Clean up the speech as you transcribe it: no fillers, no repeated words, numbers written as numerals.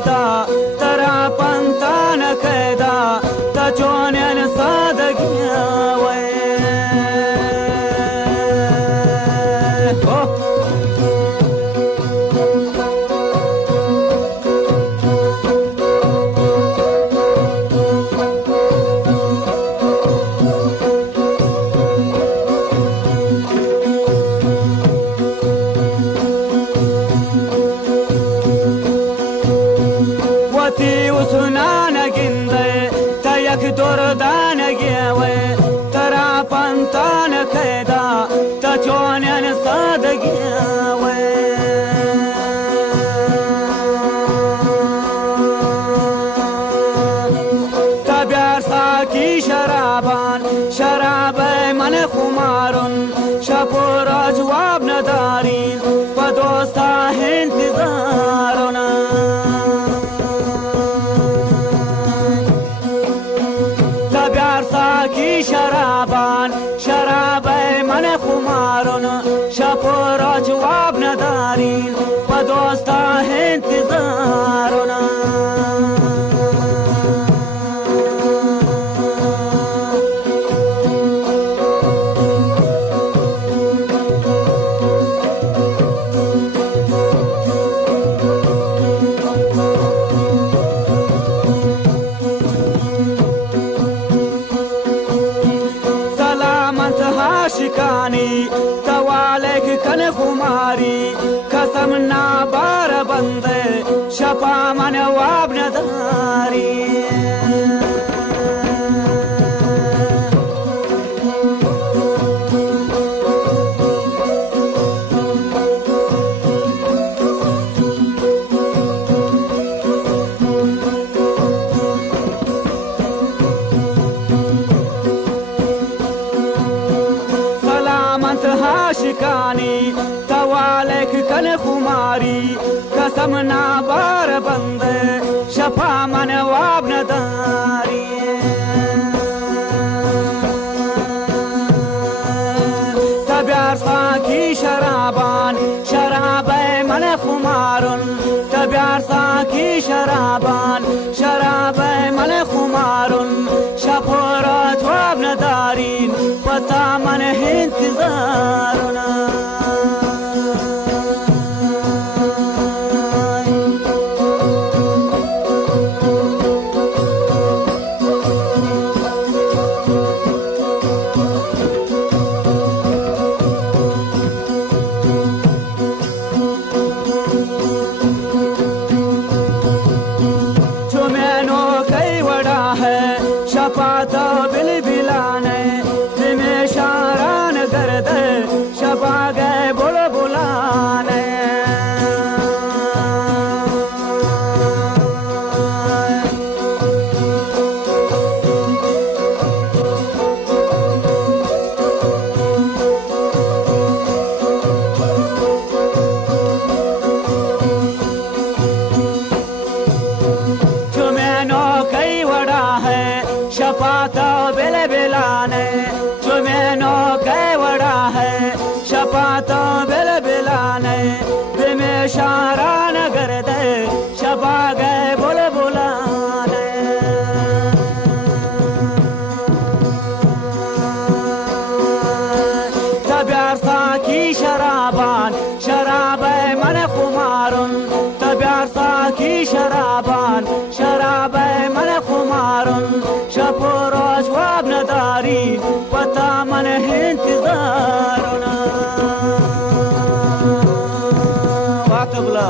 سيدا ترى بنتان كيدا تجونين صادقيا وسنانا جندي تيك دردان جيوي ترى بنتان كيدا تجونين صادقيا تبير ساكي شرابان شرابي من خمار شكور جواب ندارين ودوستا انتظارنا ساكي شرابان شرابي من خمارون شكور جواب ندارين ودوستا انتظارنا शिकानी तवालेक कन कुमारी कसमना बार बंदे शपा मन वाब नदारी शिकानी तवालेक कन कुमारी कसमना बार बंदे शफा मन वाब नदारी तब्यार साकी शराबान शराबे मन खुमारुन तब्यार साकी शराबान शराबे मन खुमारुन शफोरा जवाब नदारीन पता मन इंतजारना शपाता बिल बिलाने में शारान कर दे शपा गए बुल बुलाने जो मैनो कई वड़ा है शपाता बिल बिलाने जो मैनो कई वड़ा है शपाता बिल बिलाने में शारान कर दे शपा गए बुल बुलाने तब्यार साकी शराबान शराबे मन खुमारुन तब्यार साकी शराबान शराबे मन खुमारुन शपोरो जवाब नदारी पता मन इंतजारना वाकबला